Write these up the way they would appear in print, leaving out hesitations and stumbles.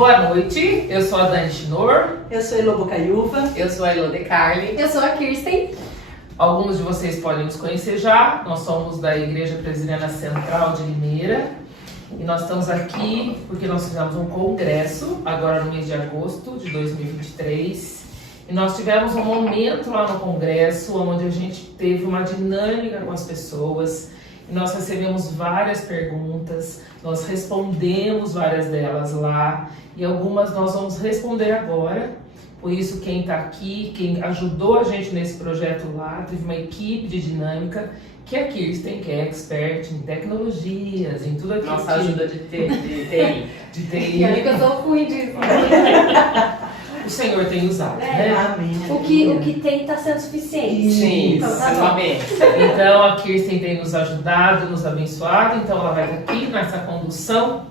Boa noite, eu sou a Dani Chinor. Eu sou a Elo Bocaiúva. Eu sou a Elo de Carli. Eu sou a Kirsten. Alguns de vocês podem nos conhecer já. Nós somos da Igreja Presbiteriana Central de Limeira. E nós estamos aqui porque nós fizemos um congresso, agora no mês de agosto de 2023. E nós tivemos um momento lá no congresso, onde a gente teve uma dinâmica com as pessoas. E nós recebemos várias perguntas, nós respondemos várias delas lá. E algumas nós vamos responder agora. Por isso, quem está aqui, quem ajudou a gente nesse projeto lá, teve uma equipe de dinâmica, que é a Kirsten, que é expert em tecnologias, em tudo aquilo. Nossa ajuda de TI. De TI. E olha que eu sou ruim disso. O Senhor tem usado, né? Amém. O que tem está sendo suficiente. Sim, então tá sua bom. bênção. Então, a Kirsten tem nos ajudado, nos abençoado. Então, ela vai estar aqui nessa condução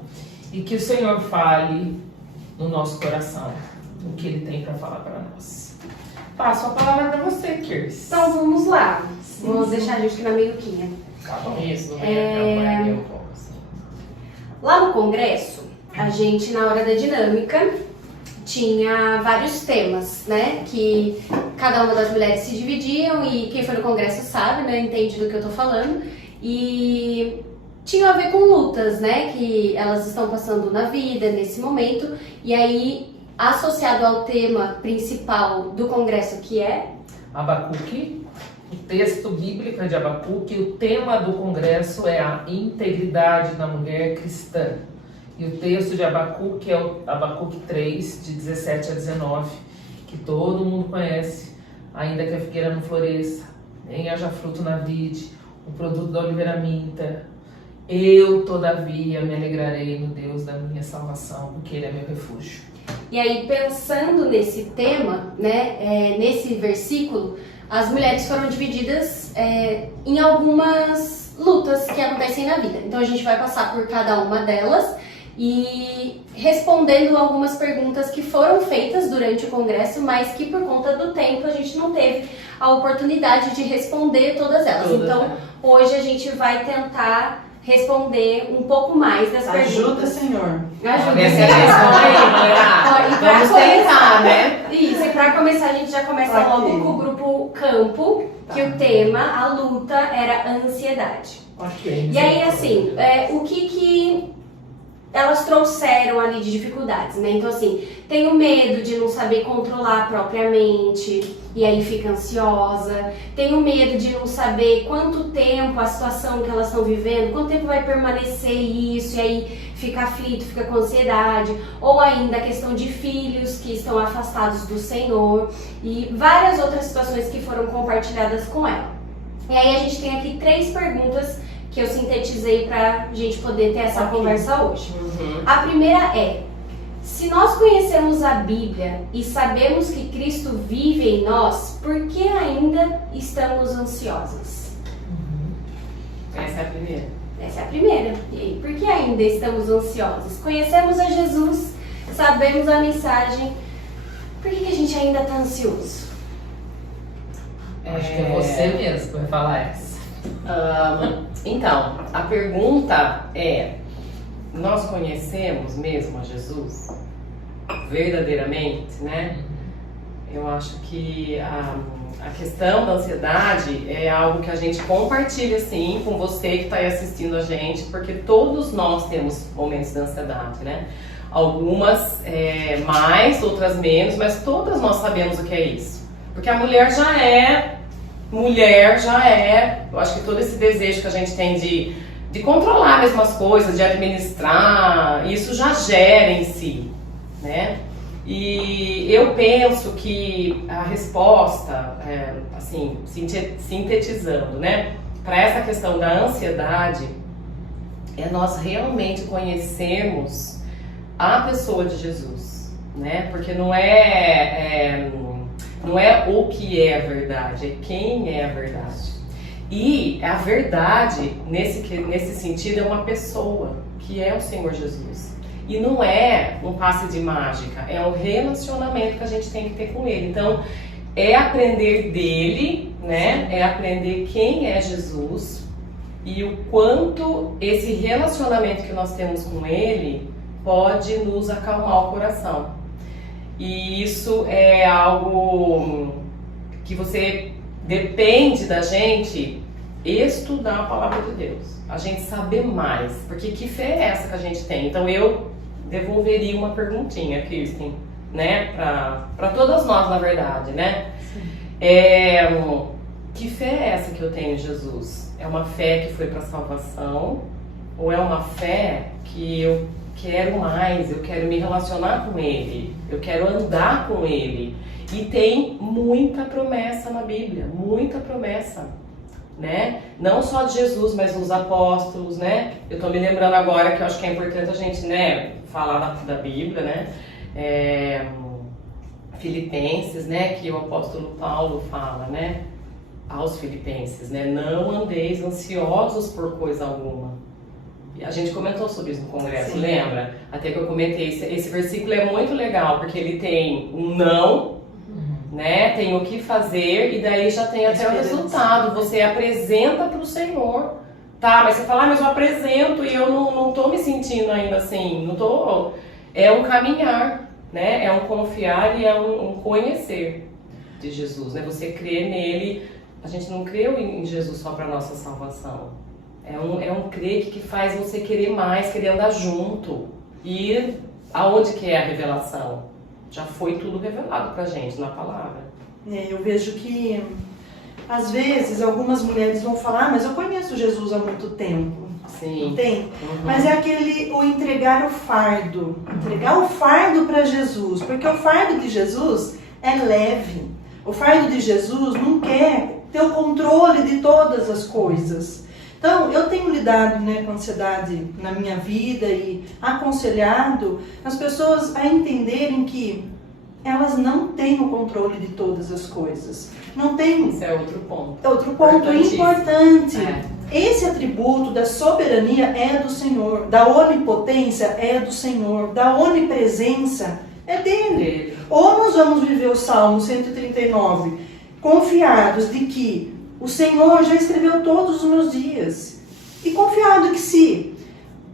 e que o Senhor fale no nosso coração o que Ele tem para falar para nós. Passo a palavra para você, Kirsten. Então vamos lá. Vamos deixar a gente aqui na meiuquinha. Tá bom. Isso, no meio um pouco assim. Lá no congresso, a gente, na hora da dinâmica, tinha vários temas, né? Que cada uma das mulheres se dividiam e quem foi no congresso sabe, né? Entende do que eu tô falando. E tinha a ver com lutas, né? Que elas estão passando na vida, nesse momento. E aí, associado ao tema principal do congresso, que é Abacuque, o texto bíblico é de Abacuque, o tema do congresso é a integridade da mulher cristã. E o texto de Abacuque é o Abacuque 3, de 17 a 19, que todo mundo conhece. Ainda que a figueira não floresça, nem haja fruto na vide, o produto da oliveira minta, eu, todavia, me alegrarei no Deus da minha salvação, porque Ele é meu refúgio. E aí, pensando nesse tema, né, nesse versículo, as mulheres foram divididas em algumas lutas que acontecem na vida. Então, a gente vai passar por cada uma delas e respondendo algumas perguntas que foram feitas durante o congresso, mas que por conta do tempo a gente não teve a oportunidade de responder todas elas. Então, hoje a gente vai tentar responder um pouco mais das perguntas. Ajuda, Senhor. Ajuda, Essa é a questão aí, mulherada. E pra Vamos começar, tentar, né? Isso, e pra começar a gente já começa Aqui. logo com o grupo Campo, que o tema, a luta, era a ansiedade. Ok. E aí, assim, o que elas trouxeram ali de dificuldades, né? Então, assim, tenho medo de não saber controlar propriamente, e aí fica ansiosa. Tenho medo de não saber quanto tempo a situação que elas estão vivendo, quanto tempo vai permanecer isso, e aí fica aflito, fica com ansiedade. Ou ainda a questão de filhos que estão afastados do Senhor, e várias outras situações que foram compartilhadas com ela. E aí a gente tem aqui 3 perguntas que eu sintetizei pra gente poder ter essa conversa hoje. A primeira é: se nós conhecemos a Bíblia e sabemos que Cristo vive em nós, por que ainda estamos ansiosas? Essa é a primeira. Essa é a primeira. E aí, por que ainda estamos ansiosos? Conhecemos a Jesus, sabemos a mensagem, por que a gente ainda está ansioso? Acho que é você mesmo que vai falar essa. Então, a pergunta é: nós conhecemos mesmo a Jesus? Verdadeiramente, né? Eu acho que a questão da ansiedade é algo que a gente compartilha, sim, com você que está aí assistindo a gente, porque todos nós temos momentos de ansiedade, né? Algumas mais, outras menos, mas todas nós sabemos o que é isso. Porque a mulher já é, eu acho que todo esse desejo que a gente tem de controlar mesmo as coisas, de administrar, isso já gera em si, né? E eu penso que a resposta, assim, sintetizando, né, para essa questão da ansiedade, é nós realmente conhecermos a pessoa de Jesus, né? Porque não é o que é a verdade, é quem é a verdade. E a verdade, nesse sentido, é uma pessoa, que é o Senhor Jesus. E não é um passe de mágica, é um relacionamento que a gente tem que ter com Ele. Então, é aprender dele, né? É aprender quem é Jesus e o quanto esse relacionamento que nós temos com Ele pode nos acalmar o coração. E isso é algo que você depende da gente estudar a palavra de Deus. A gente saber mais. Porque que fé é essa que a gente tem? Então eu devolveria uma perguntinha, Kirsten, né? Para todas nós, na verdade, né? Que fé é essa que eu tenho em Jesus? É uma fé que foi para salvação? Ou é uma fé que eu quero mais, eu quero me relacionar com Ele, eu quero andar com Ele? E tem muita promessa na Bíblia, muita promessa, né? Não só de Jesus, mas dos apóstolos, né? Eu estou me lembrando agora que eu acho que é importante a gente, né, falar da Bíblia, né? Filipenses, né, que o apóstolo Paulo fala, né, aos filipenses, né, não andeis ansiosos por coisa alguma. A gente comentou sobre isso no congresso, sim, lembra? Até que eu comentei, esse versículo é muito legal, porque ele tem um não, né, tem o que fazer, e daí já tem até o resultado, você apresenta para o Senhor, tá, mas você fala, mas eu apresento e eu não tô me sentindo ainda assim, não tô, é um caminhar, né, é um confiar e é um conhecer de Jesus, né, você crê nele. A gente não creu em Jesus só para nossa salvação, é um crer que faz você querer mais, querer andar junto. E aonde que é a revelação? Já foi tudo revelado pra gente na palavra. Eu vejo que, às vezes, algumas mulheres vão falar, mas eu conheço Jesus há muito tempo. Sim. Não tem? Mas é o entregar o fardo para Jesus, porque o fardo de Jesus é leve. O fardo de Jesus não quer ter o controle de todas as coisas. Então, eu tenho lidado, né, com ansiedade na minha vida e aconselhado as pessoas a entenderem que elas não têm o controle de todas as coisas. Não tem. Esse é outro ponto. Outro ponto importante. Esse atributo da soberania é do Senhor, da onipotência é do Senhor, da onipresença é dele. Ou nós vamos viver o Salmo 139 confiados de que o Senhor já escreveu todos os meus dias. E confiado que se...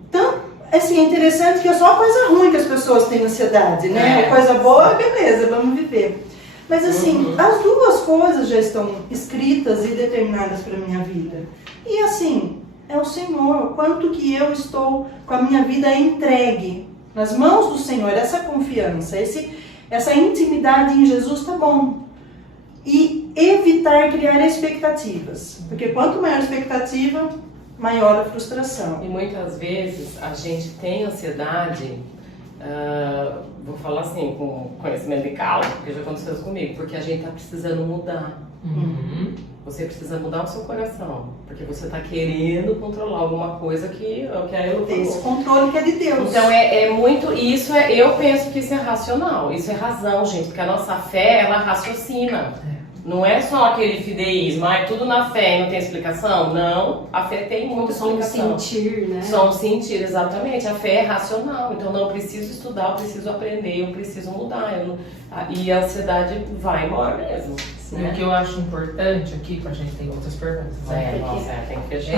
Então, assim, é interessante que é só coisa ruim que as pessoas têm ansiedade, né? Coisa boa, beleza, vamos viver. Mas assim, as duas coisas já estão escritas e determinadas para a minha vida. E assim, é o Senhor. Quanto que eu estou com a minha vida entregue nas mãos do Senhor. Essa confiança, essa intimidade em Jesus, tá bom. E evitar criar expectativas. Porque quanto maior a expectativa, maior a frustração. E muitas vezes a gente tem ansiedade, vou falar assim, com conhecimento de causa, porque já aconteceu isso comigo, porque a gente está precisando mudar. Você precisa mudar o seu coração, porque você está querendo controlar alguma coisa que a Elo falou. Esse controle que é de Deus. Então é muito, isso eu penso que isso é racional, isso é razão, gente, porque a nossa fé, ela raciocina. Não é só aquele fideísmo, tudo na fé e não tem explicação. Não, a fé tem muita explicação. Só sentir, né? Só sentir, exatamente. A fé é racional, então não, eu preciso estudar, eu preciso aprender, eu preciso mudar. E a ansiedade vai embora mesmo. Né? O que eu acho importante aqui, pra gente ter outras perguntas, né? Tem que fechar.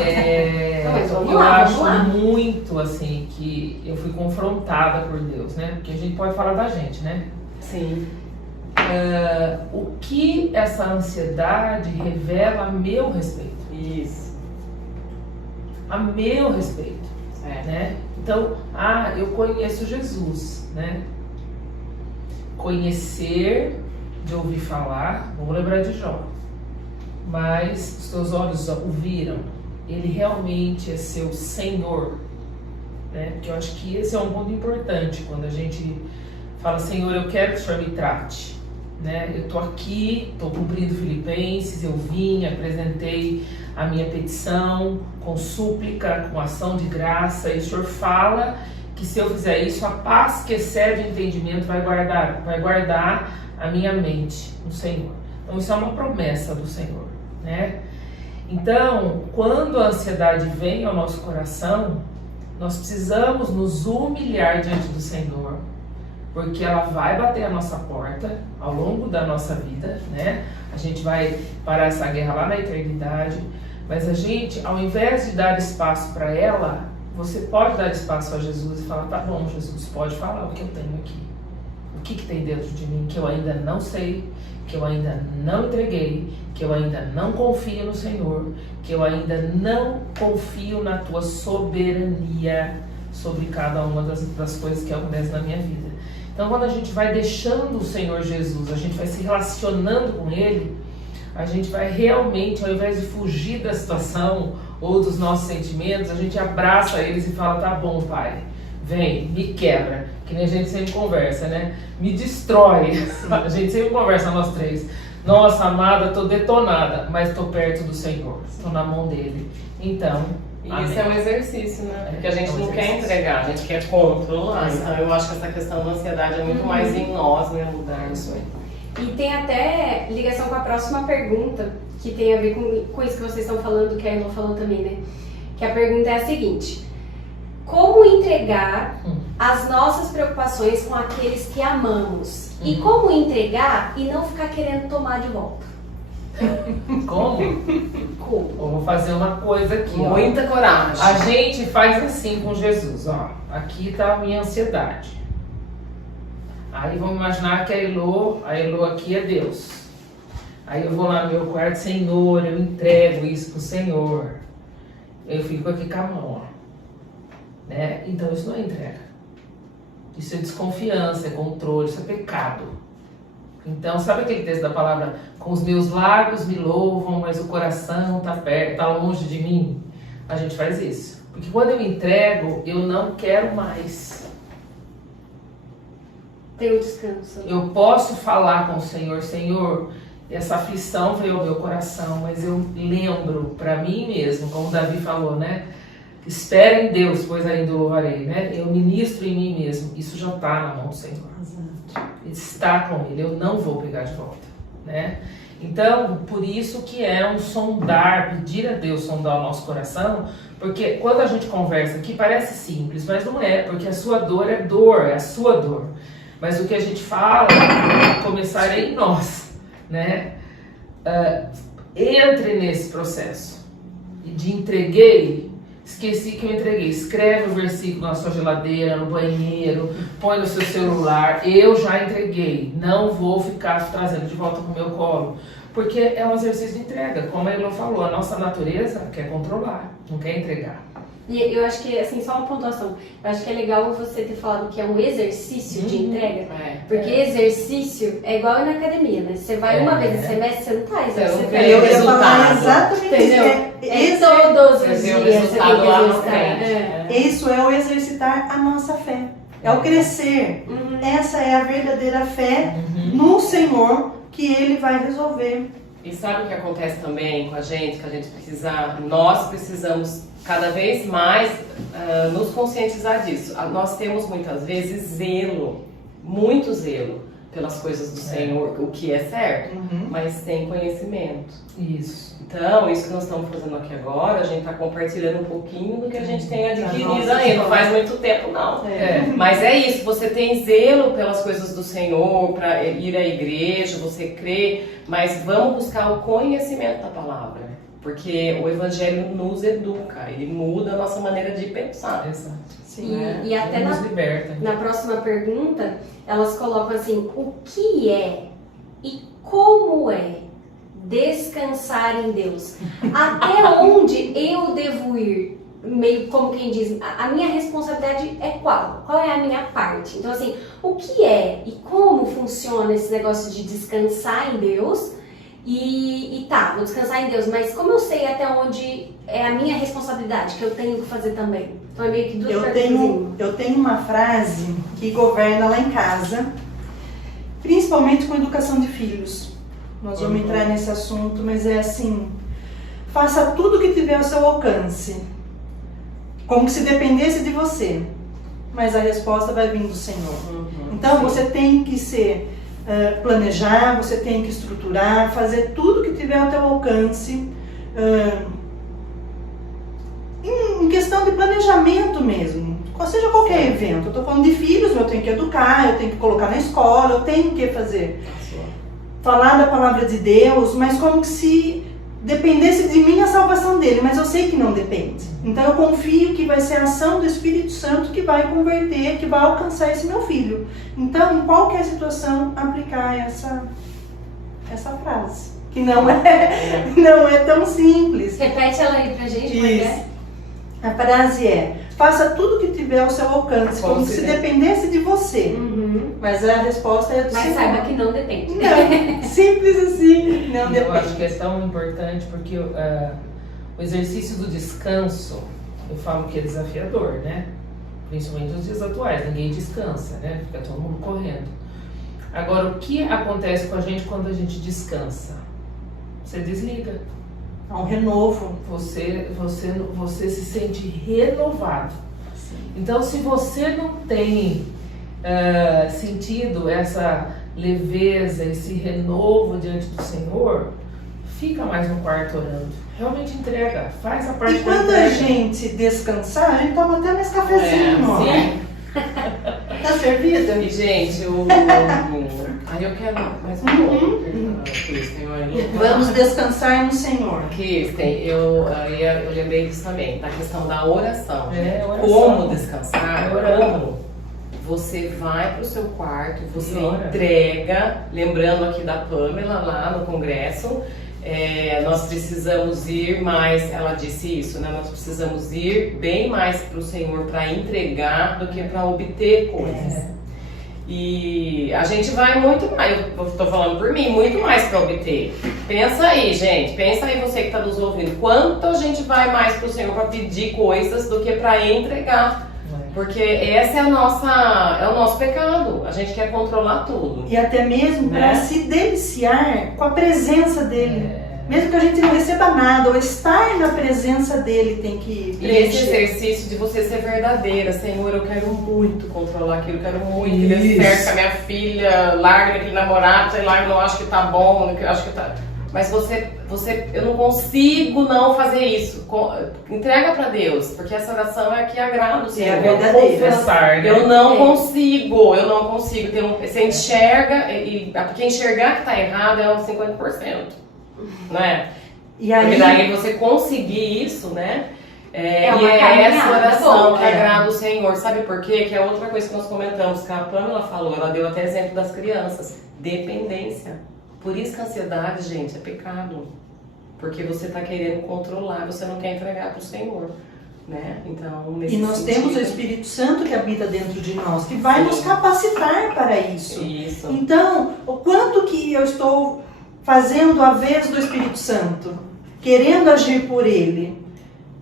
Eu acho muito, assim, que eu fui confrontada por Deus, né? Porque a gente pode falar da gente, né? Sim. O que essa ansiedade revela a meu respeito. Isso. A meu respeito. Né? Então, eu conheço Jesus, né? Conhecer, de ouvir falar, vamos lembrar de Jó. Mas os teus olhos o viram. Ele realmente é seu Senhor. Né? Porque eu acho que esse é um ponto importante quando a gente fala, Senhor, eu quero que o Senhor me trate. Né? Eu estou aqui, estou cumprindo Filipenses, eu vim, apresentei a minha petição com súplica, com ação de graça, e o Senhor fala que se eu fizer isso, a paz que excede o entendimento vai guardar a minha mente no Senhor. Então isso é uma promessa do Senhor, né? Então, quando a ansiedade vem ao nosso coração, nós precisamos nos humilhar diante do Senhor, porque ela vai bater a nossa porta ao longo da nossa vida, né? A gente vai parar essa guerra lá na eternidade, mas a gente, ao invés de dar espaço para ela, você pode dar espaço a Jesus e falar, tá bom, Jesus, pode falar o que eu tenho aqui. O que tem dentro de mim que eu ainda não sei, que eu ainda não entreguei, que eu ainda não confio no Senhor, que eu ainda não confio na tua soberania sobre cada uma das coisas que acontecem na minha vida. Então, quando a gente vai deixando o Senhor Jesus, a gente vai se relacionando com Ele, a gente vai realmente, ao invés de fugir da situação ou dos nossos sentimentos, a gente abraça eles e fala, tá bom, Pai, vem, me quebra, que nem a gente sempre conversa, né? Me destrói. A gente sempre conversa, nós três. Nossa, amada, tô detonada, mas tô perto do Senhor, tô na mão dele. Então, e isso é um exercício, né? Porque a gente não quer entregar, a gente quer controlar. Então eu acho que essa questão da ansiedade é muito mais em nós, né? Mudar isso aí. E tem até ligação com a próxima pergunta, que tem a ver com isso que vocês estão falando, que a Elô falou também, né? Que a pergunta é a seguinte: como entregar as nossas preocupações com aqueles que amamos? E como entregar e não ficar querendo tomar de volta? Como? Como? Eu vou fazer uma coisa aqui, ó. Muita coragem. A gente faz assim com Jesus, ó. Aqui tá a minha ansiedade. Aí vamos imaginar que a Elô aqui é Deus. Aí eu vou lá no meu quarto, Senhor, eu entrego isso pro Senhor. Eu fico aqui com a mão, ó. Né? Então isso não é entrega. Isso é desconfiança, é controle, isso é pecado. Então, sabe aquele texto da palavra, com os meus lábios me louvam, mas o coração tá perto, tá longe de mim? A gente faz isso. Porque quando eu entrego, eu não quero mais. Tem o descanso. Eu posso falar com o Senhor, Senhor, essa aflição veio ao meu coração, mas eu lembro para mim mesmo, como Davi falou, né? Espera em Deus, pois ainda o louvarei, né? Eu ministro em mim mesmo. Isso já está na mão do Senhor. Está com Ele, eu não vou pegar de volta, né? Então, por isso que é um sondar, pedir a Deus sondar o nosso coração, porque quando a gente conversa aqui parece simples, mas não é, porque a sua dor, é a sua dor. Mas o que a gente fala, começar em nós, né? Entre nesse processo de entreguei. Esqueci que eu entreguei. Escreve o versículo na sua geladeira, no banheiro, põe no seu celular. Eu já entreguei. Não vou ficar trazendo de volta pro meu colo. Porque é um exercício de entrega. Como a Elô falou, a nossa natureza quer controlar, não quer entregar. E eu acho que, assim, só uma pontuação. Eu acho que é legal você ter falado que é um exercício de entrega. Porque exercício é igual na academia, né? Você vai uma vez no semestre, você não tá exercitando. Eu ia falar exatamente isso. Todos os dias você tem lá no que frente. Isso é o exercitar a nossa fé. É o crescer. Essa é a verdadeira fé no Senhor que Ele vai resolver. E sabe o que acontece também com a gente? Que a gente nós precisamos cada vez mais nos conscientizar disso. Nós temos muitas vezes zelo, muito zelo pelas coisas do Senhor, o que é certo, mas sem conhecimento. Isso. Então, isso que nós estamos fazendo aqui agora, a gente está compartilhando um pouquinho do que a gente tem adquirido aí, não faz muito tempo não. Mas é isso, você tem zelo pelas coisas do Senhor, para ir à igreja, você crê, mas vamos buscar o conhecimento da palavra. Porque o Evangelho nos educa, ele muda a nossa maneira de pensar. Exato. E até na próxima pergunta, elas colocam assim, o que é e como é descansar em Deus? Até onde eu devo ir? Meio como quem diz, a minha responsabilidade é qual? Qual é a minha parte? Então assim, o que é e como funciona esse negócio de descansar em Deus? Vou descansar em Deus, mas como eu sei até onde é a minha responsabilidade, que eu tenho que fazer também? Então é meio que duas perguntas. Eu tenho uma frase que governa lá em casa, principalmente com educação de filhos. Nós vamos entrar nesse assunto, mas é assim, faça tudo o que tiver ao seu alcance, como se dependesse de você, mas a resposta vai vir do Senhor. Então você tem que planejar, você tem que estruturar, fazer tudo que tiver ao teu alcance, em questão de planejamento mesmo, seja qualquer evento. Eu estou falando de filhos, eu tenho que educar, eu tenho que colocar na escola, eu tenho que falar da palavra de Deus, mas como se dependesse de mim a salvação dele, mas eu sei que não depende. Então eu confio que vai ser a ação do Espírito Santo que vai converter, que vai alcançar esse meu filho. Então, em qualquer situação, aplicar essa frase, que não é tão simples. Repete ela aí pra gente, como é que é? A frase é: faça tudo que tiver ao seu alcance, como se dependesse de você. Mas a resposta é do Mas Senhor. saiba que não depende. Não, simples assim, não Eu acho depende. que é tão importante porque o exercício do descanso, eu falo que é desafiador, né? Principalmente nos dias atuais, ninguém descansa, né? Fica todo mundo correndo. Agora, o que acontece com a gente quando a gente descansa? Você desliga. Há um renovo. Você se sente renovado. Então, se você não tem sentido essa leveza, esse renovo diante do Senhor, fica mais no quarto orando. Realmente entrega, faz a parte E da quando a entrega. gente descansar, a gente toma até mais cafezinho, ó. Sim. Tá servida? E, gente, aí eu quero mais um pouco. Kristen, olha. Vamos descansar no Senhor. Kristen, eu lembrei disso também, da questão da oração. Oração. Como descansar? Orando. Como? Você vai para o seu quarto, você Ora. entrega, lembrando aqui da Pamela lá no congresso, nós precisamos ir mais, ela disse isso, né? Nós precisamos ir bem mais para o Senhor para entregar do que para obter coisas. E a gente vai muito mais, eu estou falando por mim, muito mais para obter. Pensa aí, gente, pensa aí você que está nos ouvindo, quanto a gente vai mais para o Senhor para pedir coisas do que para entregar. Porque essa é o nosso pecado. A gente quer controlar tudo. E até mesmo Né? para se deliciar com a presença dele. Mesmo que a gente não receba nada, ou estar na presença dele tem que E esse preencher. exercício de você ser verdadeira, Senhor, eu quero muito controlar aquilo, eu quero muito que dê certo com a minha filha, larga aquele namorado, sei lá, eu não acho que tá bom, eu acho que tá. Mas eu não consigo não fazer isso. Entrega pra Deus, porque essa oração é a que agrada o Senhor. É a verdadeira. Confessar, né? Eu não consigo. Você enxerga, porque enxergar que tá errado é uns 50%. Né? E Porque aí, daí você conseguir isso, né? É uma E é essa caminhada oração boa. que agrada o Senhor. Sabe por quê? Que é outra coisa que nós comentamos, que a Pamela falou, ela deu até exemplo das crianças. Dependência. Por isso que a ansiedade, gente, é pecado. Porque você está querendo controlar, você não quer entregar para o Senhor. Né? Então, nesse e nós sentido, temos o Espírito Santo que habita dentro de nós, que vai nos capacitar para isso. Isso. Então, o quanto que eu estou fazendo a vez do Espírito Santo, querendo agir por ele.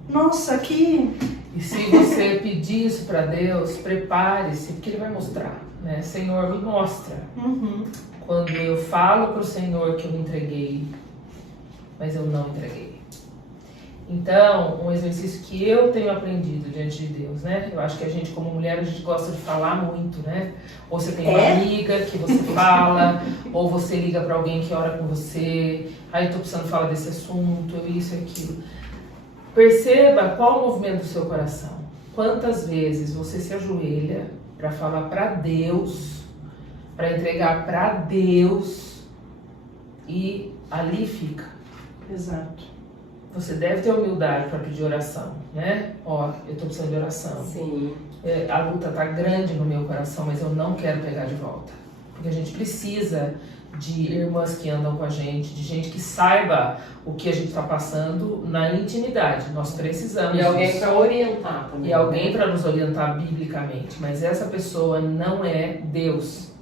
Nossa, que... E se você pedir isso para Deus, prepare-se, porque Ele vai mostrar, né? Senhor, me mostra. Quando eu falo para o Senhor que eu entreguei, mas eu não entreguei. Então, um exercício que eu tenho aprendido diante de Deus, né? Eu acho que a gente, como mulher, a gente gosta de falar muito, né? Ou você tem uma amiga que você fala, ou você liga para alguém que ora com você. Aí, tô precisando falar desse assunto, isso e aquilo. Perceba qual o movimento do seu coração. Quantas vezes você se ajoelha para falar para Deus, para entregar para Deus, e ali fica. Exato. Você deve ter humildade para pedir oração, né? Ó, eu tô precisando de oração. Sim. A luta tá grande no meu coração, mas eu não quero pegar de volta. Porque a gente precisa de irmãs que andam com a gente, de gente que saiba o que a gente está passando na intimidade. Nós precisamos E alguém disso. para orientar também. E alguém para nos orientar biblicamente. Mas essa pessoa não é Deus.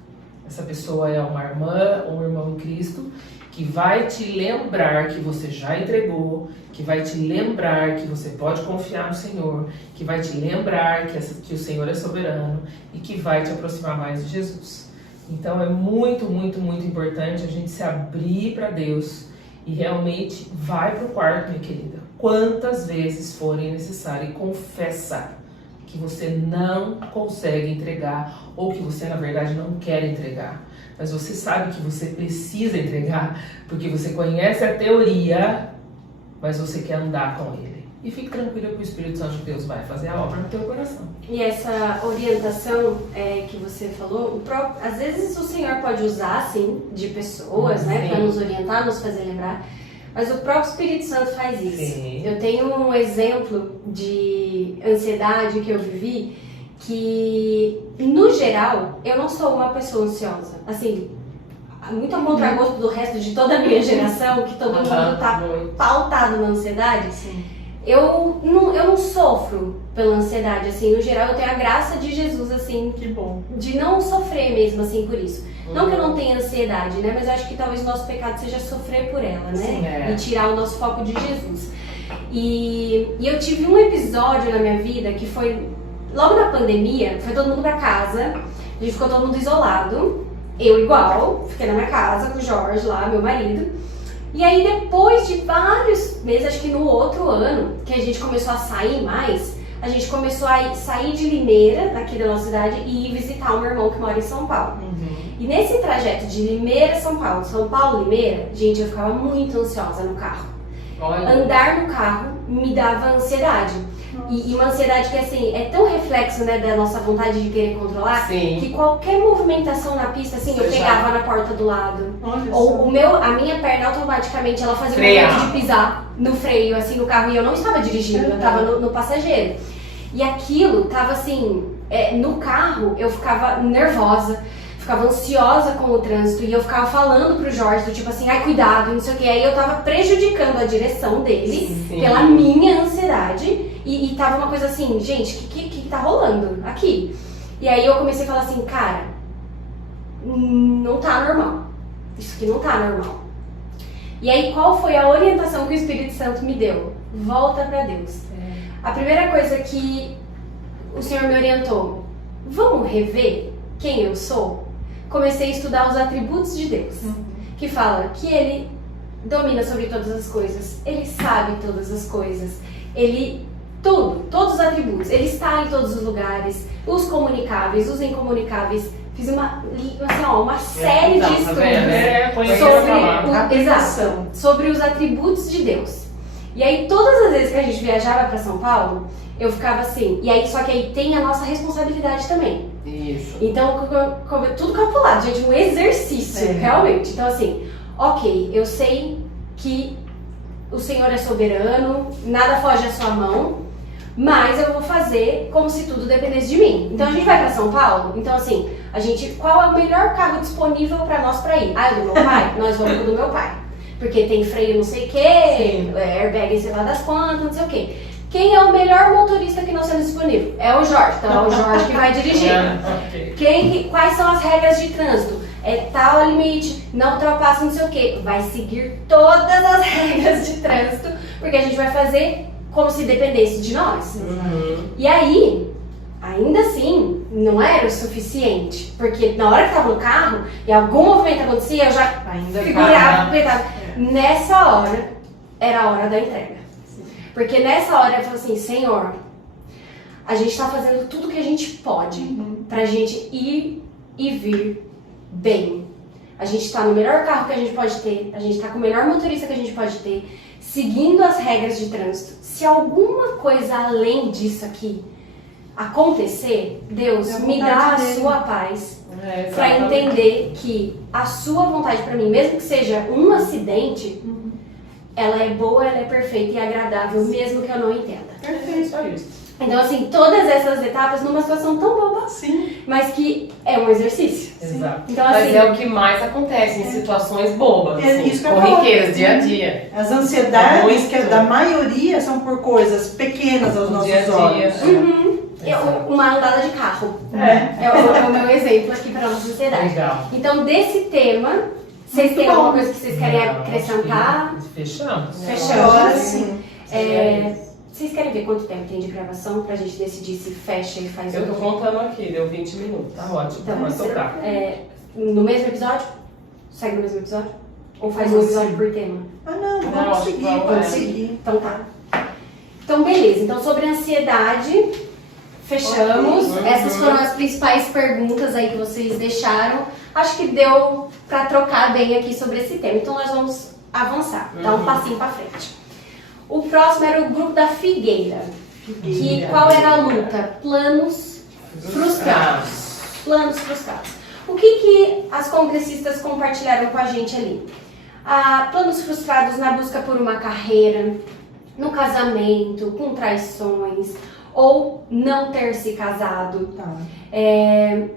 Essa pessoa é uma irmã ou um irmão em Cristo que vai te lembrar que você já entregou, que vai te lembrar que você pode confiar no Senhor, que vai te lembrar que o Senhor é soberano e que vai te aproximar mais de Jesus. Então é muito, muito, muito importante a gente se abrir para Deus e realmente vai para o quarto, minha querida, quantas vezes forem necessário, e confessa que você não consegue entregar ou que você na verdade não quer entregar. Mas você sabe que você precisa entregar porque você conhece a teoria, mas você quer andar com ele. E fique tranquila que o Espírito Santo de Deus vai fazer a obra no teu coração. E essa orientação que você falou, às vezes o Senhor pode usar, sim, de pessoas, né, para nos orientar, nos fazer lembrar. mas o próprio Espírito Santo faz isso. Sim. Eu tenho um exemplo de ansiedade que eu vivi, que, no geral, eu não sou uma pessoa ansiosa. Assim, muito ao contragosto do resto de toda a minha geração, que todo mundo tá pautado na ansiedade. Sim. Eu não sofro pela ansiedade, assim, no geral eu tenho a graça de Jesus, assim, Que bom. de não sofrer mesmo, assim, por isso. Não que eu não tenha ansiedade, né, mas eu acho que talvez o nosso pecado seja sofrer por ela, né, Sim, e tirar o nosso foco de Jesus. E eu tive um episódio na minha vida que foi, logo na pandemia, foi todo mundo pra casa, a gente ficou todo mundo isolado, eu igual, fiquei na minha casa com o Jorge lá, meu marido. E aí depois de vários meses, acho que no outro ano, que a gente começou a sair mais, a gente começou a sair de Limeira, aqui da nossa cidade, e ir visitar o meu irmão que mora em São Paulo. E nesse trajeto de Limeira, São Paulo, Limeira, gente, eu ficava muito ansiosa no carro. Olha. Andar no carro me dava ansiedade. E uma ansiedade que, assim, é tão reflexo, né, da nossa vontade de querer controlar, Sim. que qualquer movimentação na pista, assim, eu Você pegava na porta do lado. Olha Ou só. a minha perna automaticamente, ela fazia o Frear. movimento de pisar no freio, assim, no carro. E eu não estava dirigindo, eu estava no passageiro. E aquilo tava, assim, no carro eu ficava nervosa, ficava ansiosa com o trânsito. E eu ficava falando pro Jorge, do tipo assim, ai, cuidado, não sei o que. Aí eu tava prejudicando a direção dele Sim. pela minha ansiedade. E tava uma coisa assim, gente, o que tá rolando aqui? E aí eu comecei a falar assim, cara, não tá normal. Isso aqui não tá normal. E aí qual foi a orientação que o Espírito Santo me deu? Volta pra Deus. A primeira coisa que o Senhor me orientou, vamos rever quem eu sou? Comecei a estudar os atributos de Deus, que fala que Ele domina sobre todas as coisas, Ele sabe todas as coisas, Ele... todos os atributos, Ele está em todos os lugares, os comunicáveis, os incomunicáveis. Fiz uma série de estudos sobre os atributos de Deus. E aí todas as vezes que a gente viajava para São Paulo, eu ficava assim, e aí só que aí tem a nossa responsabilidade também. Isso. Então, tudo calculado, gente, um exercício, realmente. Então assim, ok, eu sei que o Senhor é soberano, nada foge à sua mão, mas eu vou fazer como se tudo dependesse de mim. Então a gente vai pra São Paulo, então assim, qual é o melhor carro disponível pra nós pra ir? Ah, é do meu pai? Nós vamos pro do meu pai. Porque tem freio não sei o que, airbag sei lá das quantas, não sei o que. Quem é o melhor motorista que nós temos disponível? É o Jorge, então é o Jorge que vai dirigir. Quais são as regras de trânsito? É tal limite, não ultrapassa não sei o que. Vai seguir todas as regras de trânsito, porque a gente vai fazer como se dependesse de nós. E aí, ainda assim, não era o suficiente. Porque na hora que estava no carro e algum movimento acontecia, eu já figurava, apertava. Nessa hora, era a hora da entrega. Porque nessa hora eu falei assim, Senhor, a gente está fazendo tudo que a gente pode pra gente ir e vir bem. A gente está no melhor carro que a gente pode ter, a gente está com o melhor motorista que a gente pode ter, seguindo as regras de trânsito. Se alguma coisa além disso aqui acontecer, Deus, me dá a sua paz para entender que a sua vontade para mim, mesmo que seja um acidente, ela é boa, ela é perfeita e agradável, mesmo que eu não entenda. Perfeito, só isso. Então, assim, todas essas etapas numa situação tão boba, mas que é um exercício. Exato. Então, Mas assim, é o que mais acontece em situações bobas, É assim, isso que eu corriqueiras, falo. dia a dia. As ansiedades, Muito. que da maioria são por coisas pequenas aos nossos Dia a dia. olhos. uma andada de carro. É o meu exemplo aqui para nossa sociedade. Legal. Então, desse tema, vocês Muito têm bom. alguma coisa que vocês querem Não, acrescentar? acho que Fechamos. Fechamos. Agora sim. Vocês querem ver quanto tempo tem de gravação pra gente decidir se fecha e faz Eu tô outro? contando aqui, deu 20 minutos. Tá ótimo. Então, Pode tocar. no mesmo episódio? Segue no mesmo episódio? Ou faz um episódio por tema? Ah, não, Não, vamos acho que seguir, vamos, pode é. seguir. Então tá. Então beleza, então sobre ansiedade, fechamos. Ok. Essas foram as principais perguntas aí que vocês deixaram. Acho que deu pra trocar bem aqui sobre esse tema. Então nós vamos avançar, dar um passinho pra frente. O próximo era o grupo da Figueira. Que qual era a luta? Planos frustrados. Planos frustrados. O que as congressistas compartilharam com a gente ali? planos frustrados na busca por uma carreira, no casamento, com traições, ou não ter se casado. Tá.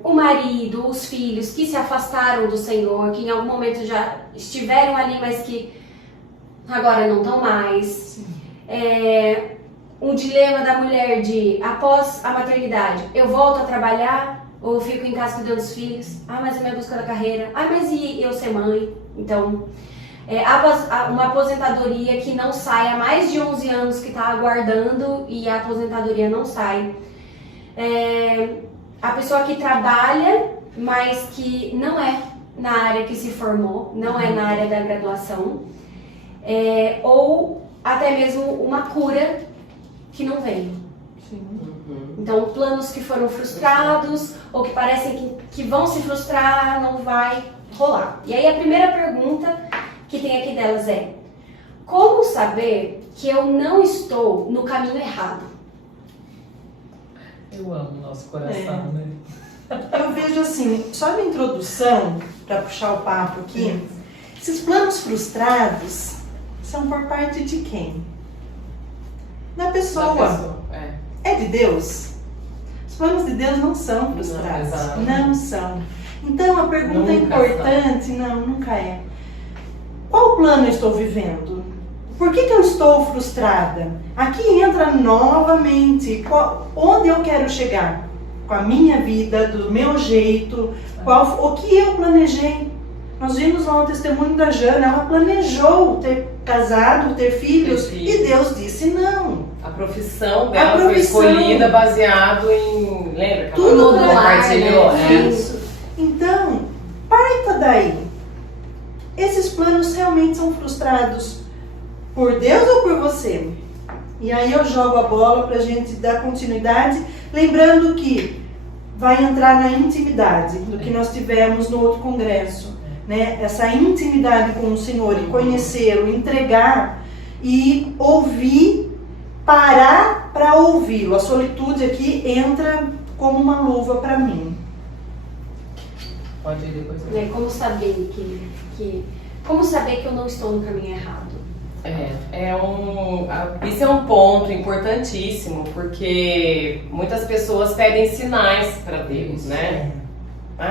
O marido, os filhos que se afastaram do Senhor, que em algum momento já estiveram ali, mas que agora não estão mais. Um dilema da mulher de, após a maternidade, eu volto a trabalhar ou eu fico em casa cuidando dos filhos? Mas a minha busca da carreira. Mas e eu ser mãe? Então, uma aposentadoria que não sai há mais de 11 anos que está aguardando e a aposentadoria não sai. A pessoa que trabalha, mas que não é na área que se formou, não é na área da graduação. Ou até mesmo uma cura que não veio. Sim. Então, planos que foram frustrados ou que parecem que vão se frustrar, não vai rolar. E aí a primeira pergunta que tem aqui delas é: como saber que eu não estou no caminho errado? Eu amo o nosso coração, né? Eu vejo assim, só na introdução, para puxar o papo aqui, esses planos frustrados são por parte de quem? Da pessoa. É de Deus? Os planos de Deus não são frustrados. Não são. Então a pergunta importante, não, nunca é. Qual plano eu estou vivendo? Por que eu estou frustrada? Aqui entra novamente onde eu quero chegar. Com a minha vida, do meu jeito, o que eu planejei. Nós vimos lá o testemunho da Jana, ela planejou ter casado, ter filhos, e Deus disse não. A profissão dela foi escolhida baseado em... Lembra? Tudo no compartilhou, né? Isso. Então, parta daí. Esses planos realmente são frustrados por Deus ou por você? E aí eu jogo a bola para a gente dar continuidade, lembrando que vai entrar na intimidade do que nós tivemos no outro congresso, né? Essa intimidade com o Senhor e conhecê-lo, entregar e ouvir, parar para ouvi-lo. A solitude aqui entra como uma luva para mim. Pode ir depois. Como saber como saber que eu não estou no caminho errado? Isso é um ponto importantíssimo, porque muitas pessoas pedem sinais para Deus, né?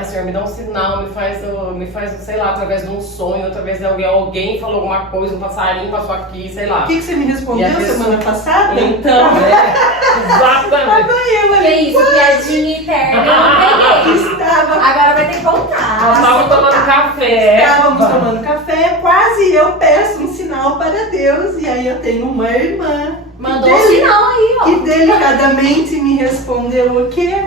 Senhor, me dá um sinal, me faz, sei lá, através de um sonho, através de alguém falou alguma coisa, um passarinho passou aqui, sei lá. O que você me respondeu semana passada? Então, exatamente. Que isso, piadinha interna, eu não peguei. Agora vai ter que contar. Nós estávamos tomando café. Estávamos tomando café, quase eu peço um sinal para Deus, e aí eu tenho uma irmã. Mandou um sinal aí, ó. Que delicadamente me respondeu o quê?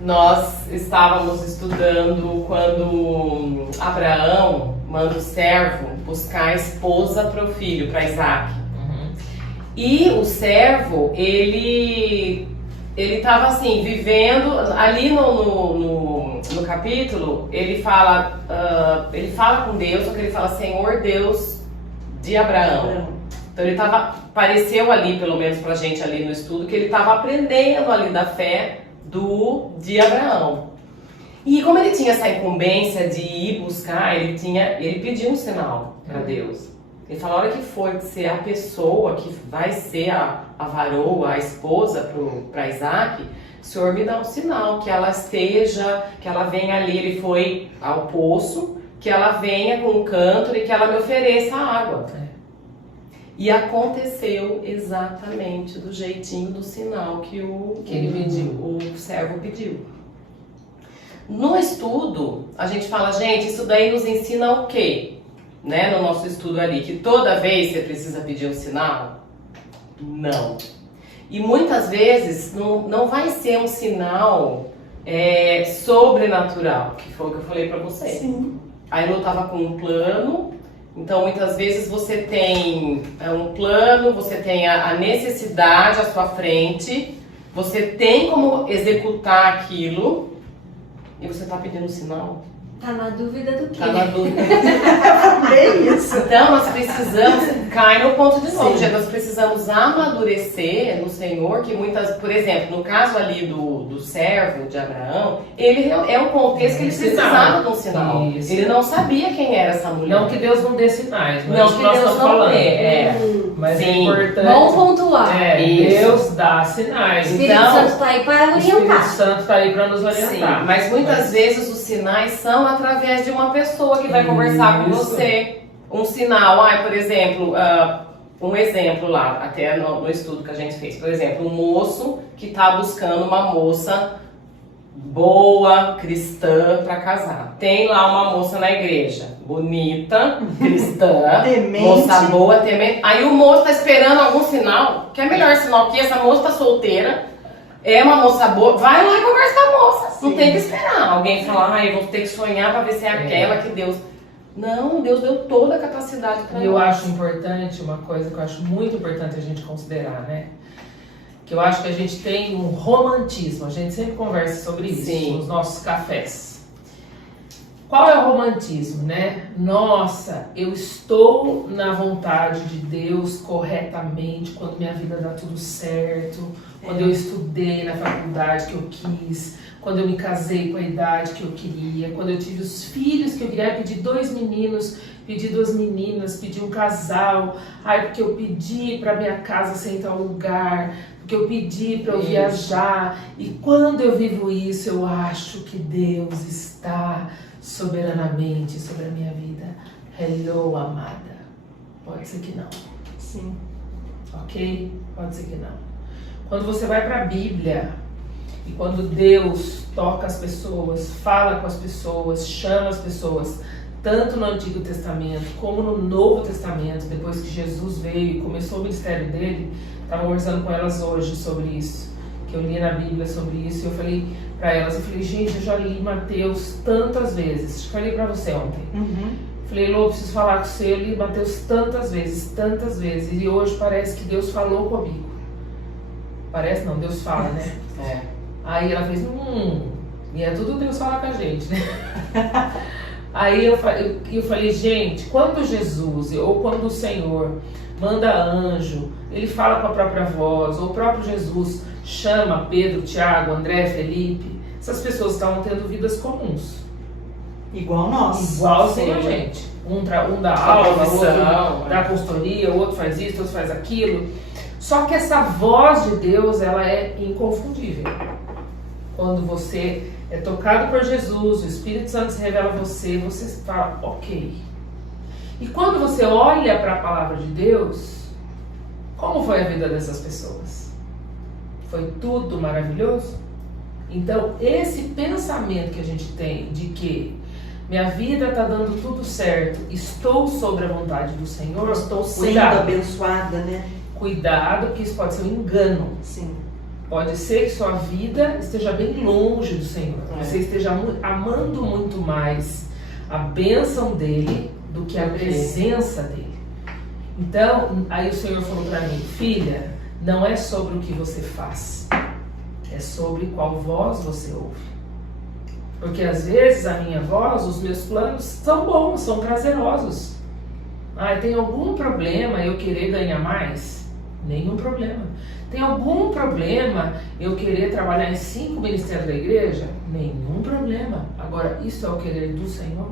Nós estávamos estudando quando Abraão manda o servo buscar a esposa para o filho, para Isaac. E o servo, ele estava assim, vivendo, ali no capítulo, ele fala com Deus, só que ele fala Senhor Deus de Abraão. Então ele pareceu ali, pelo menos pra gente ali no estudo, que ele estava aprendendo ali da fé de Abraão. E como ele tinha essa incumbência de ir buscar, ele pediu um sinal para Deus. Ele falou: a hora que for ser a pessoa que vai ser a varoa, a esposa para Isaac, o Senhor me dá um sinal, que ela esteja, que ela venha ali, ele foi ao poço, que ela venha com um cântaro e que ela me ofereça água. E aconteceu exatamente do jeitinho do sinal que o servo pediu. No estudo, a gente fala, gente, isso daí nos ensina o quê? Né, no nosso estudo ali, que toda vez você precisa pedir um sinal? Não. E muitas vezes não vai ser um sinal sobrenatural, que foi o que eu falei pra você. Sim. A Elo estava com um plano. Então, muitas vezes você tem um plano, você tem a necessidade à sua frente, você tem como executar aquilo e você está pedindo um sinal. Tá na dúvida do quê? Tá na dúvida. Bem isso. Então, nós precisamos, cai no ponto de novo. Sim. Nós precisamos amadurecer no Senhor, que muitas, por exemplo, no caso ali do servo de Abraão, ele é um contexto que ele precisava de um sinal. Isso. Ele não sabia quem era essa mulher. Não que Deus não dê sinais, Não isso que nós Deus estamos não falando. dê, Mas é Sim. importante. Vamos pontuar. Deus Isso. dá sinais. O Espírito Então, Santo tá aí para O Espírito orientar. Santo está aí para nos Sim, orientar. mas muitas vezes os sinais são através de uma pessoa que vai conversar com Isso. você. Um sinal, por exemplo, um exemplo lá, até no estudo que a gente fez. Por exemplo, um moço que está buscando uma moça boa, cristã, para casar. Tem lá uma moça na igreja, bonita, cristã, Temente. moça boa, temente. Aí o moço está esperando algum sinal, que é melhor sinal que essa moça está solteira, é uma moça boa, vai lá e conversa com a moça. Não Sim. tem que esperar alguém falar, eu vou ter que sonhar para ver se é aquela que Deus... Não, Deus deu toda a capacidade para E eu acho importante, uma coisa que eu acho muito importante a gente considerar, né? Que eu acho que a gente tem um romantismo, a gente sempre conversa sobre isso Sim. nos nossos cafés. Qual é o romantismo, né? Nossa, eu estou na vontade de Deus corretamente quando minha vida dá tudo certo, quando eu estudei na faculdade que eu quis, quando eu me casei com a idade que eu queria, quando eu tive os filhos que eu queria, pedi 2 meninos, pedi 2 meninas, pedi um casal, porque eu pedi para minha casa ser em tal lugar, porque eu pedi para eu Isso. viajar, e quando eu vivo isso, eu acho que Deus está soberanamente sobre a minha vida. Hello, amada. Pode ser que não. Sim. Ok? Pode ser que não. Quando você vai para a Bíblia e quando Deus toca as pessoas, fala com as pessoas, chama as pessoas, tanto no Antigo Testamento como no Novo Testamento, depois que Jesus veio e começou o ministério dele, estava conversando com elas hoje sobre isso, que eu li na Bíblia sobre isso, e eu falei para elas, gente, eu já li Mateus tantas vezes, falei para você ontem. Falei, Lô, preciso falar com você, eu li Mateus tantas vezes, e hoje parece que Deus falou comigo. Parece não, Deus fala, né? Aí ela fez, e é tudo Deus falar com a gente, né? Aí eu falei, gente, quando Jesus ou quando o Senhor manda anjo, ele fala com a própria voz, ou o próprio Jesus chama Pedro, Tiago, André, Felipe, essas pessoas estavam tendo vidas comuns. Igual nós. Igualzinho a Sim. gente. Um dá aula, profissão, outro dá consultoria, o outro faz isso, outro faz aquilo. Só que essa voz de Deus, ela é inconfundível. Quando você é tocado por Jesus, o Espírito Santo se revela a você, você fala, ok. E quando você olha para a palavra de Deus, como foi a vida dessas pessoas? Foi tudo maravilhoso? Então, esse pensamento que a gente tem de que minha vida está dando tudo certo, estou sobre a vontade do Senhor, Estou sendo cuidado. abençoada, né? Cuidado, que isso pode ser um engano. Sim. Pode ser que sua vida esteja bem longe do Senhor. Você esteja amando muito mais a bênção dele do que a presença dele. Então, aí o Senhor falou para mim, filha, não é sobre o que você faz, é sobre qual voz você ouve. Porque às vezes a minha voz, os meus planos são bons, são prazerosos. Tem algum problema eu querer ganhar mais? Nenhum problema. Tem algum problema eu querer trabalhar em 5 ministérios da igreja? Nenhum problema. Agora, isso é o querer do Senhor?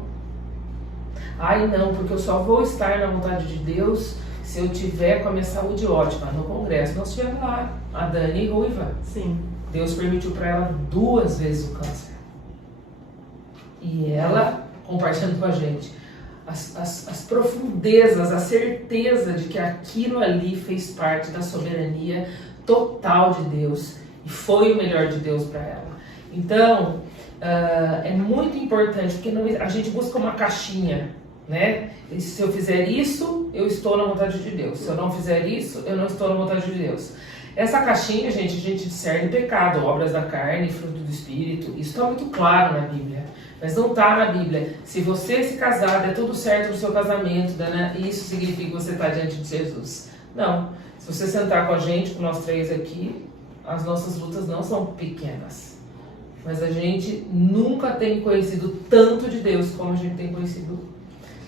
Não, porque eu só vou estar na vontade de Deus se eu tiver com a minha saúde ótima. No congresso nós tivemos lá a Dani Ruiva. Sim. Deus permitiu para ela 2 vezes o câncer. E ela compartilhando com a gente as profundezas, a certeza de que aquilo ali fez parte da soberania total de Deus e foi o melhor de Deus para ela. Então, é muito importante, porque a gente busca uma caixinha, né? E se eu fizer isso, eu estou na vontade de Deus. Se eu não fizer isso, eu não estou na vontade de Deus. Essa caixinha, a gente discerne pecado, obras da carne, fruto do Espírito. Isso está muito claro na Bíblia. Mas não está na Bíblia. Se você se casar, der tudo certo no seu casamento, né? Isso significa que você está diante de Jesus. Não. Se você sentar com a gente, com nós 3 aqui, as nossas lutas não são pequenas. Mas a gente nunca tem conhecido tanto de Deus como a gente tem conhecido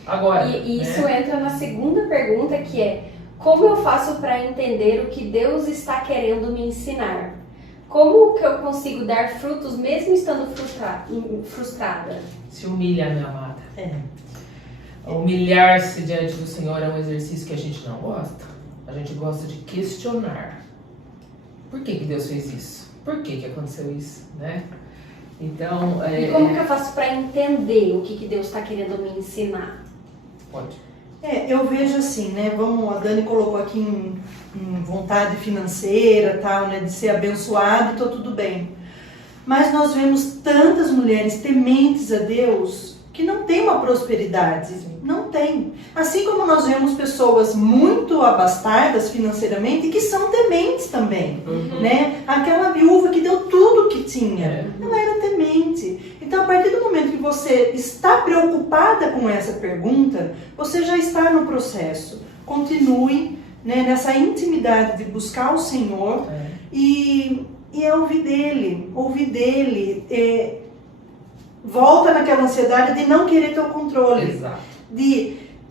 agora. E né? isso entra na segunda pergunta, que é: como eu faço para entender o que Deus está querendo me ensinar? Como que eu consigo dar frutos mesmo estando frustrada? Se humilha, minha amada. É. Humilhar-se diante do Senhor é um exercício que a gente não gosta. A gente gosta de questionar. Por que Deus fez isso? Por que aconteceu isso, né? Então, E como que eu faço para entender o que Deus está querendo me ensinar? pode. Eu vejo assim, né? A Dani colocou aqui em vontade financeira, tal, né? De ser abençoado e tô tudo bem. Mas nós vemos tantas mulheres tementes a Deus que não tem uma prosperidade. Sim. Não tem. Assim como nós vemos pessoas muito abastadas financeiramente que são tementes também, né? Aquela viúva que deu tudo que tinha, ela era temente. Então, a partir do momento que você está preocupada com essa pergunta, você já está no processo. Continue, né, nessa intimidade de buscar o Senhor e ouvir dele. Volta naquela ansiedade de não querer ter o controle. Exato.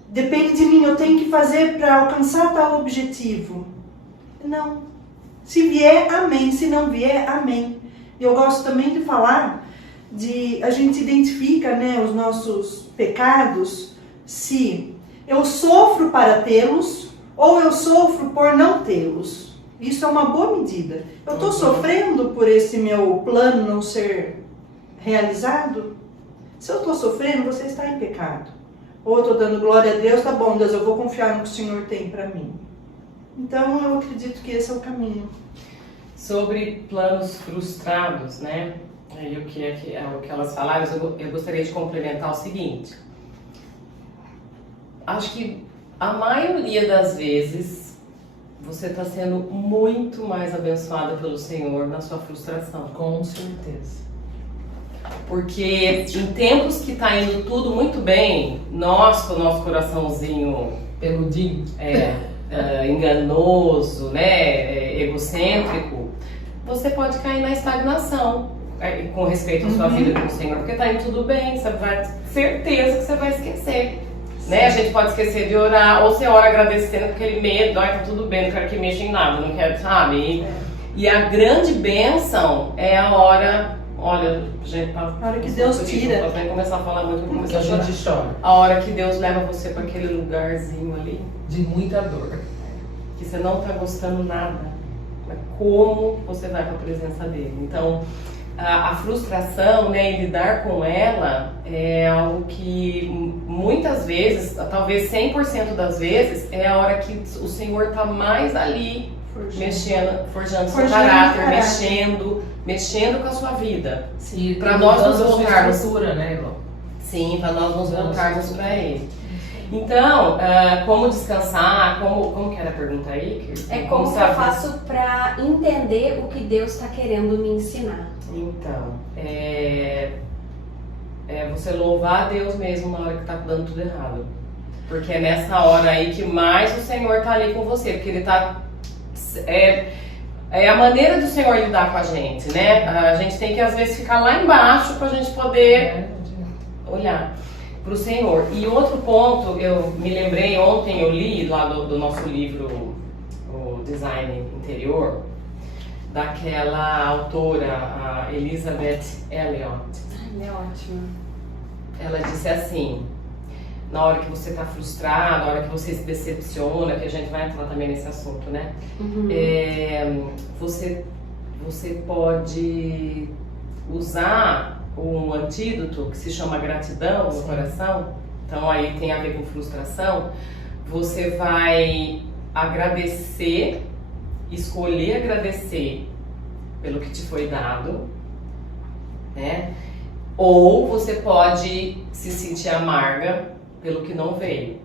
Depende de mim, eu tenho que fazer para alcançar tal objetivo. Não. Se vier, amém. Se não vier, amém. E eu gosto também de falar a gente identifica, né, os nossos pecados, se eu sofro para tê-los ou eu sofro por não tê-los. Isso é uma boa medida. Eu estou sofrendo por esse meu plano não ser realizado? Se eu estou sofrendo, você está em pecado. Ou eu estou dando glória a Deus, tá bom, Deus, eu vou confiar no que o Senhor tem para mim. Então, eu acredito que esse é o caminho. Sobre planos frustrados, né? E o que é o que elas falaram, eu gostaria de complementar o seguinte. Acho que a maioria das vezes você está sendo muito mais abençoada pelo Senhor na sua frustração. Com certeza. Porque em tempos que está indo tudo muito bem, nós com o nosso coraçãozinho Peludinho. enganoso, né, egocêntrico, você pode cair na estagnação com respeito à sua vida com o Senhor, porque está indo tudo bem, você vai certeza que você vai esquecer. Né? A gente pode esquecer de orar, ou você ora agradecendo com aquele medo, tá tudo bem, não quero que mexa em nada, não quero, sabe? E a grande bênção é a hora, olha, gente, a hora que Deus tira. Não começar a falar muito, vou começar A gente chora. A hora que Deus leva você para aquele lugarzinho ali, De muita dor. que você não está gostando nada, mas como você vai para a presença dele. Então, a frustração, né, e lidar com ela é algo que muitas vezes, talvez 100% das vezes, é a hora que o Senhor está mais ali, forjando seu caráter, mexendo com a sua vida. Sim, para nós nos voltarmos, né, Elô? sim, para nós nos voltarmos para Ele. Então, como descansar? Como que era a pergunta aí? Como que eu faço para entender o que Deus está querendo me ensinar? Então, você louvar a Deus mesmo na hora que tá dando tudo errado. Porque é nessa hora aí que mais o Senhor tá ali com você, porque Ele tá... É a maneira do Senhor lidar com a gente, né? A gente tem que às vezes ficar lá embaixo pra gente poder olhar pro Senhor. E outro ponto, eu me lembrei ontem, eu li lá do nosso livro, o Design Interior, daquela autora, a Elizabeth Elliot. É ótimo. Ela disse assim: na hora que você está frustrado, na hora que você se decepciona, que a gente vai entrar também nesse assunto, né? Você pode usar um antídoto que se chama gratidão no coração. Então aí tem a ver com frustração. Você vai agradecer, escolher agradecer pelo que te foi dado, né? Ou você pode se sentir amarga pelo que não veio.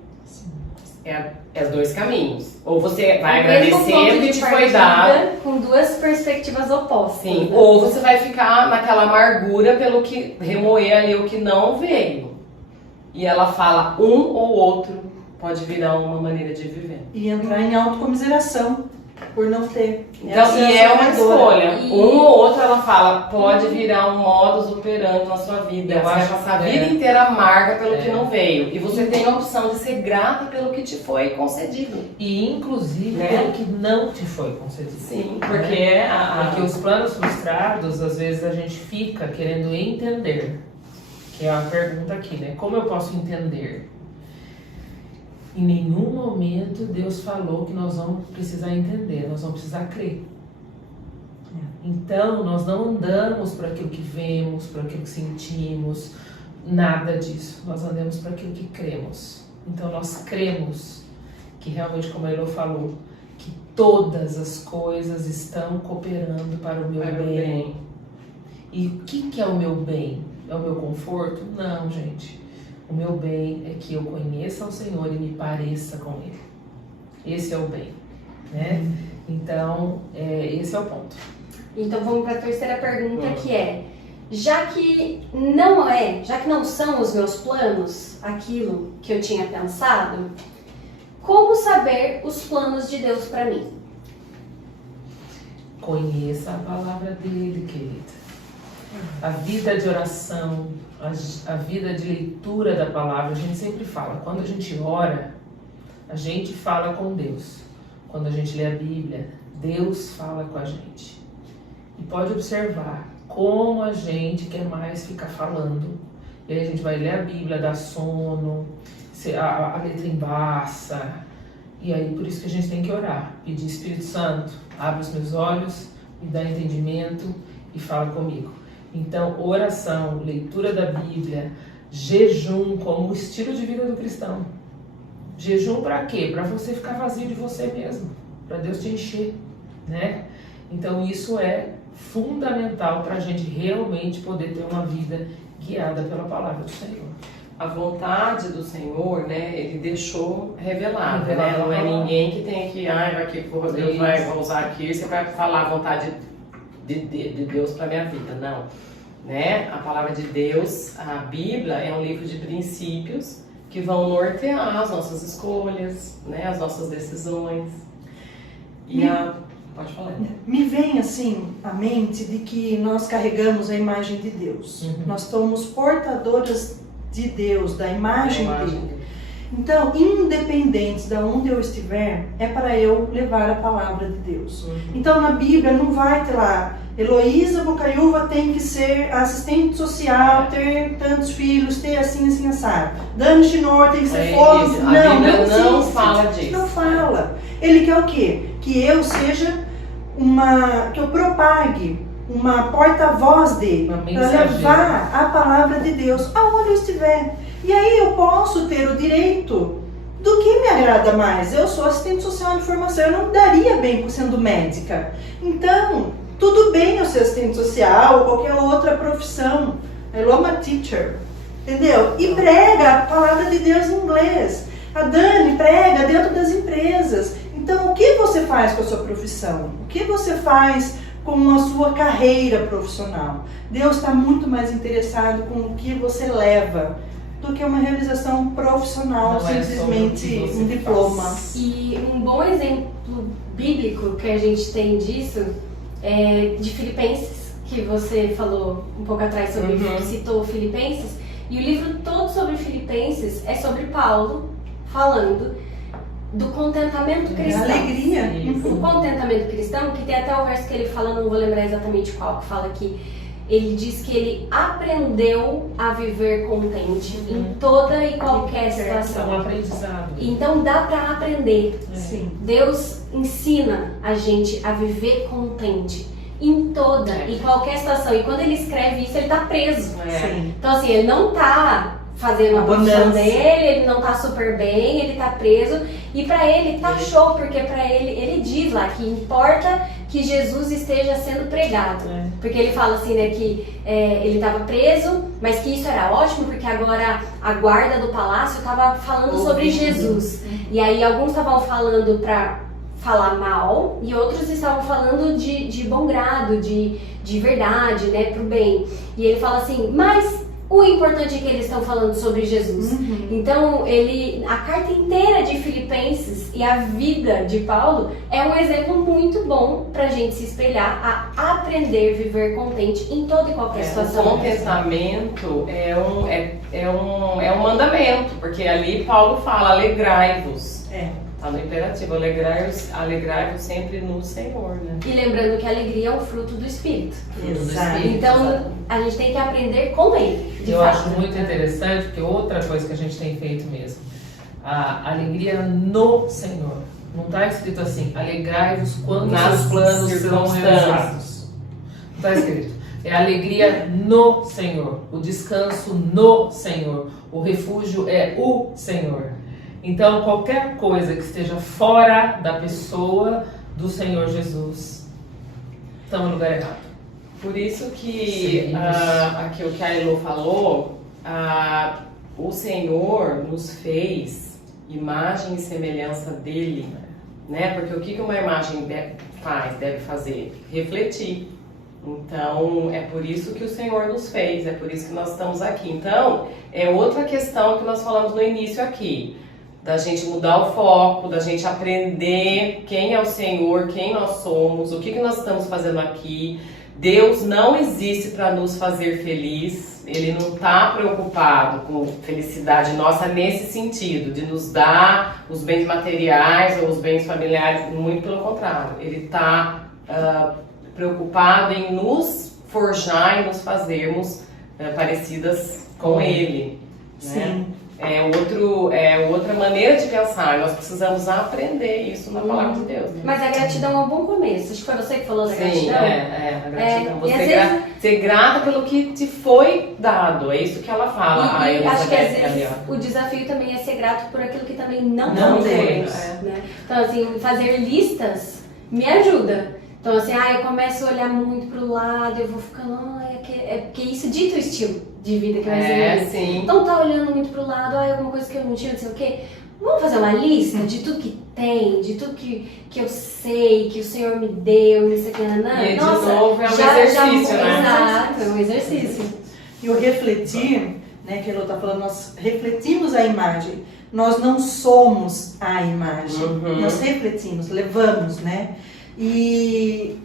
É os dois caminhos. Ou você vai agradecer o que te foi dado, com duas perspectivas opostas. sim. Né? Ou você vai ficar naquela amargura pelo que remoer ali o que não veio. E ela fala, um ou outro pode virar uma maneira de viver. E entrar em autocomiseração. por não ter. Então, Essa e a é uma sonhadora. escolha. E- Um ou outro, ela fala, pode virar um modus operandi na sua vida. Eu Você vai acho passar a que vida é. inteira amarga pelo É. que não veio. E você tem a opção de ser grata pelo que te foi concedido. E inclusive Né? pelo que não te foi concedido. Sim, Né? porque Porque os planos frustrados, às vezes a gente fica querendo entender. Que é a pergunta aqui, né? Como eu posso entender? Em nenhum momento Deus falou que nós vamos precisar entender, nós vamos precisar crer. Então, nós não andamos por aquilo que vemos, por aquilo que sentimos, nada disso. Nós andamos por aquilo que cremos. Então, nós cremos que realmente, como a Elô falou, que todas as coisas estão cooperando para o meu Para o bem. bem. E o que é o meu bem? É o meu conforto? Não, gente. O meu bem é que eu conheça o Senhor e me pareça com Ele. Esse é o bem, né? Então, esse é o ponto. Então vamos para a terceira pergunta, que é: já que não são os meus planos aquilo que eu tinha pensado, como saber os planos de Deus para mim? Conheça a palavra dele, querida. A vida de oração, a vida de leitura da palavra, a gente sempre fala. Quando a gente ora, a gente fala com Deus. Quando a gente lê a Bíblia, Deus fala com a gente. E pode observar como a gente quer mais ficar falando. E aí a gente vai ler a Bíblia, dá sono, a letra embaça. E aí por isso que a gente tem que orar. Pedir, Espírito Santo, abre os meus olhos, me dá entendimento e fala comigo. Então, oração, leitura da Bíblia, jejum como estilo de vida do cristão. Jejum para quê? Para você ficar vazio de você mesmo, para Deus te encher, né? Então, isso é fundamental para a gente realmente poder ter uma vida guiada pela palavra do Senhor. A vontade do Senhor, né, ele deixou revelado, né? Revelado. Não é ninguém que tem que, Deus vai usar aqui, você vai falar a vontade de Deus para minha vida, não. Né? A palavra de Deus, a Bíblia, é um livro de princípios que vão nortear as nossas escolhas, né, as nossas decisões. Pode falar. Me vem assim à mente de que nós carregamos a imagem de Deus. Uhum. Nós somos portadoras de Deus, da imagem dele. dele. Então, independente de onde eu estiver, é para eu levar a palavra de Deus. Uhum. Então, na Bíblia não vai ter lá, Heloísa Bocaiúva tem que ser assistente social, ter tantos filhos, ter assim, assim, assado. Dani Chinor tem que ser fono. A Bíblia não existe. fala disso. Não fala. Ele quer o quê? Que eu seja que eu propague uma porta-voz dele, Uma para mensageira. levar a palavra de Deus aonde eu estiver. E aí eu posso ter o direito do que me agrada mais. Eu sou assistente social de formação, eu não daria bem sendo médica. Então, tudo bem eu ser assistente social ou qualquer outra profissão. I love a teacher. Entendeu? E prega a palavra de Deus em inglês. A Dani prega dentro das empresas. Então, o que você faz com a sua profissão? O que você faz com a sua carreira profissional? Deus está muito mais interessado com o que você leva do que uma realização profissional, Não é simplesmente sobre o que você um diploma. faz. E um bom exemplo bíblico que a gente tem disso é de Filipenses, que você falou um pouco atrás sobre, citou Filipenses, e o livro todo sobre Filipenses é sobre Paulo falando do contentamento cristão. Alegria. O contentamento cristão, que tem até o verso que ele fala, não vou lembrar exatamente qual, que fala que ele diz que ele aprendeu a viver contente em toda e qualquer É um situação. aprendizado. Então dá para aprender. Sim. Deus ensina a gente a viver contente em toda e qualquer situação. E quando ele escreve isso, ele tá preso. Sim. Então assim, ele não tá fazendo a profissão Abundância. dele, ele não tá super bem, ele tá preso. E pra ele tá show, porque pra ele diz lá que importa que Jesus esteja sendo pregado. Porque ele fala assim, né, que ele estava preso, mas que isso era ótimo, porque agora a guarda do palácio estava falando sobre Jesus. E aí alguns estavam falando pra falar mal, e outros estavam falando de bom grado, de verdade, né, pro bem. E ele fala assim, mas O importante é que eles estão falando sobre Jesus. Então, a carta inteira de Filipenses e a vida de Paulo é um exemplo muito bom para a gente se espelhar, a aprender a viver contente em toda e qualquer O situação. contentamento é um mandamento, porque ali Paulo fala, alegrai-vos. Está no imperativo, alegrai-vos sempre no Senhor, né? E lembrando que a alegria é um fruto do Espírito. Exato. Então, a gente tem que aprender com ele. Eu acho muito interessante, porque outra coisa que a gente tem feito mesmo, a alegria no Senhor. Não está escrito assim, alegrai-vos quando Nas seus planos serão circunstâncias. realizados. Não está escrito. É alegria no Senhor, o descanso no Senhor, o refúgio é o Senhor. Então, qualquer coisa que esteja fora da pessoa do Senhor Jesus, estamos no lugar errado. Por isso que aqui o que a Elo falou, o Senhor nos fez imagem e semelhança dele, né? Porque o que uma imagem deve fazer? Refletir. Então, é por isso que o Senhor nos fez, é por isso que nós estamos aqui. Então, é outra questão que nós falamos no início aqui, da gente mudar o foco, da gente aprender quem é o Senhor, quem nós somos, o que nós estamos fazendo aqui. Deus não existe para nos fazer feliz, Ele não está preocupado com felicidade nossa nesse sentido, de nos dar os bens materiais ou os bens familiares, muito pelo contrário. Ele está preocupado em nos forjar e nos fazermos parecidas com Ele. Sim. Né? É outra maneira de pensar. Nós precisamos aprender isso na palavra de Deus. Né? Mas a gratidão é um bom começo. Acho que foi você que falou da gratidão. A gratidão. E às vezes- Ser grata pelo que te foi dado. É isso que ela fala. E acho que às vezes ali, o desafio também é ser grato por aquilo que também não Não foi. temos. Né? Então, assim, fazer listas me ajuda. Então, assim, eu começo a olhar muito pro lado, eu vou ficando, porque isso dita o estilo de vida que vai ser. sim. Então, tá olhando muito pro lado, alguma coisa que eu não tinha, não sei o quê. Vamos fazer uma lista de tudo que tem, de tudo que eu sei, que o Senhor me deu, não sei o que, E de novo é um exercício, né? Exato, é um exercício. E o refletir, né, que ela está falando, nós refletimos a imagem. Nós não somos a imagem. Nós refletimos, levamos, né? E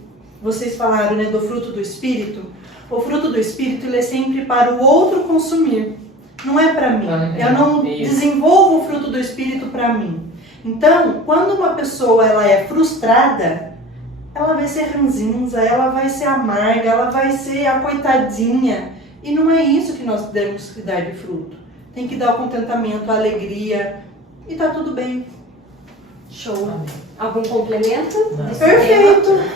vocês falaram, né, do fruto do Espírito. O fruto do Espírito, ele é sempre para o outro consumir. Não é para mim. Eu não desenvolvo o fruto do Espírito para mim. Então, quando uma pessoa ela é frustrada, ela vai ser ranzinza, ela vai ser amarga, ela vai ser a coitadinha. E não é isso que nós devemos dar de fruto. Tem que dar o contentamento, a alegria e tá tudo bem. Show. Algum complemento? Não. desse tema? Perfeito!